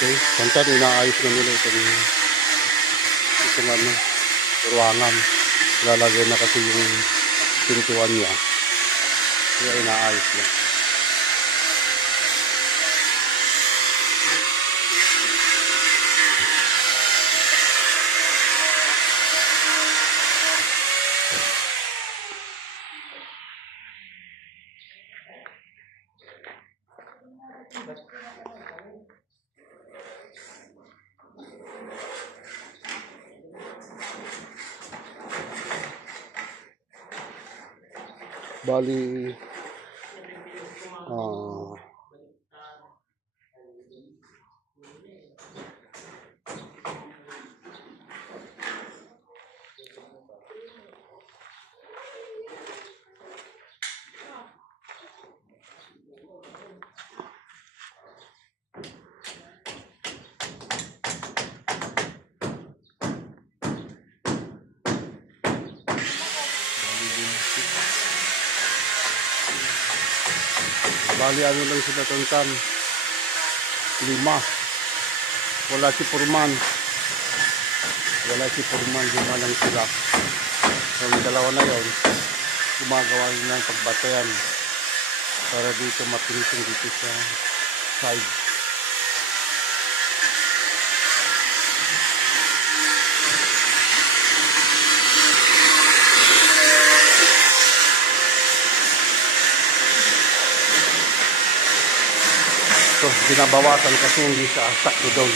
Okay, pantan, inaayos na nila itong ano, ruangan. Lalagay na kasi yung pintuan niya. Kaya inaayos na. Bali, ano lang sila tantan. 5. Wala si Purman. 5 lang sila. So, yung dalawa na yun, gumagawa nila ng pagbatayan para dito mapinising dito sa side. So, binabawasan kasi hindi siya sakto doon.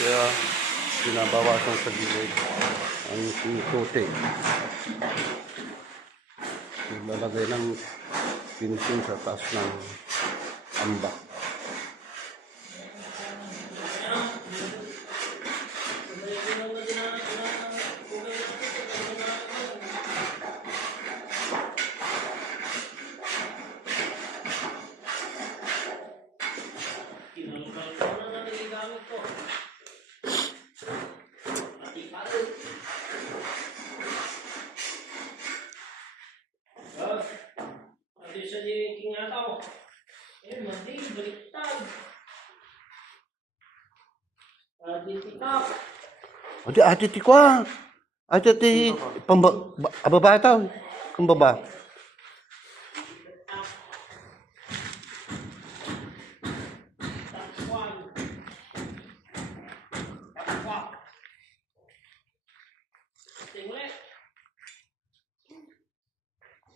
Kaya, binabawasan sa gilid ang tute. Lalagay ng finishing sa taas ng amba. Adi ti kwa. Adi ti pambaba tao. Pambaba.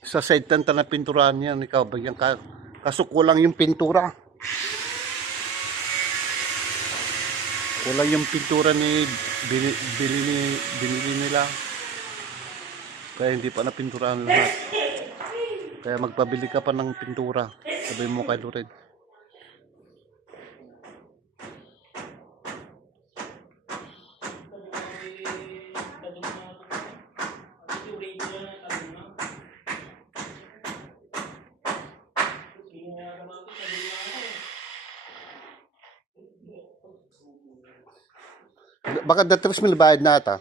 Sa side tanta na pinturahan yan, ikaw bagyan kaso kulang yung pintura. Kulang yung pintura ni binili nila. Kaya hindi pa napinturahan lahat. Kaya magpabili ka pa ng pintura. Sabi mo kay Lored. Baka na 3,000 bayad na ata.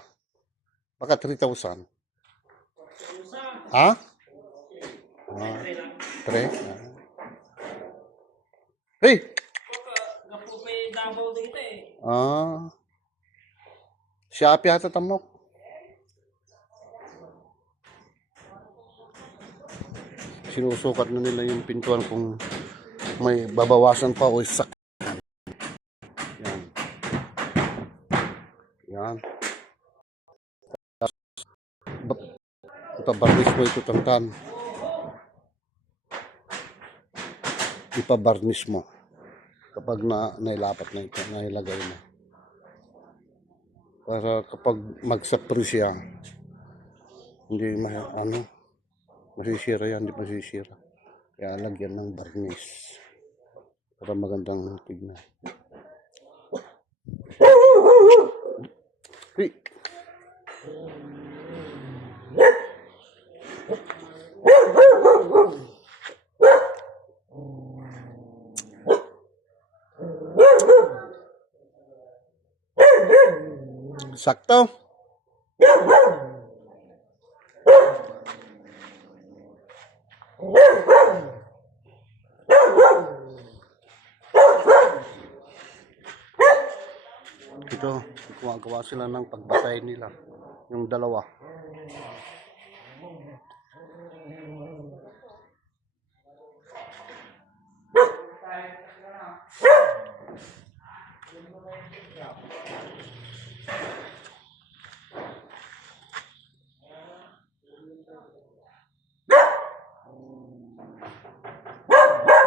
Baka 3,000. Ha? 3? Hey! Shopee ata tamok. Sinusukat na nila yung pintuan kung may babawasan pa o isak. Yan. Ipabarnish mo ito tantan. Ipabarnish mo. Kapag nailapat na ito, nailagay na. Para kapag magsapri siya, hindi masisira yan, hindi masisira. Kaya lagyan ng barnish. Para magandang tignan. Hey. Sakto. Ito, gumagawa sila ng pagbatay nila. Yung dalawa.